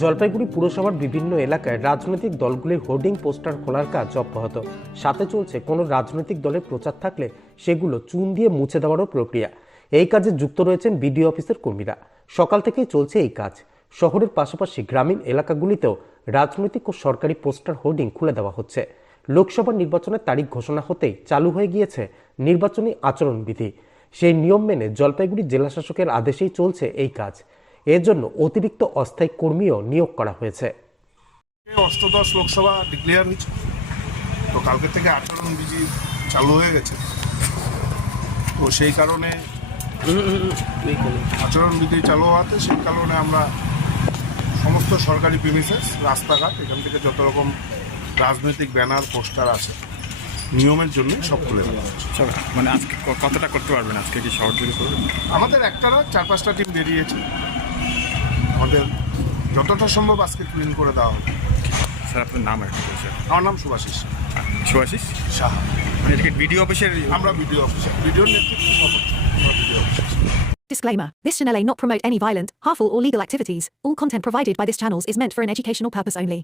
জলপাইগুড়ি পুরসভার বিভিন্ন এলাকায় রাজনৈতিক দলগুলির হোর্ডিং পোস্টার খোলার কাজ অব্যাহত। সাথে চলছে কোনো রাজনৈতিক দলের প্রচার থাকলে সেগুলো চুন দিয়ে মুছে দেওয়ারও প্রক্রিয়া। এই কাজে যুক্ত রয়েছেন বিডিও অফিসের কর্মীরা। সকাল থেকেই চলছে এই কাজ। শহরের পাশাপাশি গ্রামীণ এলাকাগুলিতেও রাজনৈতিক ও সরকারি পোস্টার হোর্ডিং খুলে দেওয়া হচ্ছে। লোকসভা নির্বাচনের তারিখ ঘোষণা হতেই চালু হয়ে গিয়েছে নির্বাচনী আচরণবিধি। সেই নিয়ম মেনে জলপাইগুড়ি জেলাশাসকের আদেশেই চলছে এই কাজ। এর জন্য অতিরিক্ত অস্থায়ী কর্মীও নিয়োগ করা হয়েছে। অষ্টদশ লোকসভা ডিক্লেয়ার হয়েছে। তো কালকে থেকে আচরণবিধি চালু হয়ে গেছে। তো সেই কারণে আচরণবিধি চালু হওয়াতে সেই কারণে আমরা সমস্ত সরকারি প্রিমিসেস রাস্তাঘাট এখান থেকে যত রকম রাজনৈতিক ব্যানার পোস্টার আছে নিয়মের জন্য সব খুলে দেওয়া হচ্ছে মানে আজকে কতটা করতে পারবেন? আজকে কি শহর জুড়ে করবেন? আমাদের একটা না চার পাঁচটা টিম বেরিয়েছে। আমাদের যতটা সম্ভব আজকে ক্লিন করে দেওয়া হবে স্যার আপনার নাম একটু বলছেন আমার নাম সুভাষিস সুভাষিস সাহা মানে এটাকে বিডিও অফিসের আমরা ভিডিও অফিসার ভিডিও নেতৃত্ব সব হচ্ছে। আমরা video officer Disclaimer This channel may not promote any violent, harmful, or legal activities. All content provided by this channel is meant for an educational purpose only.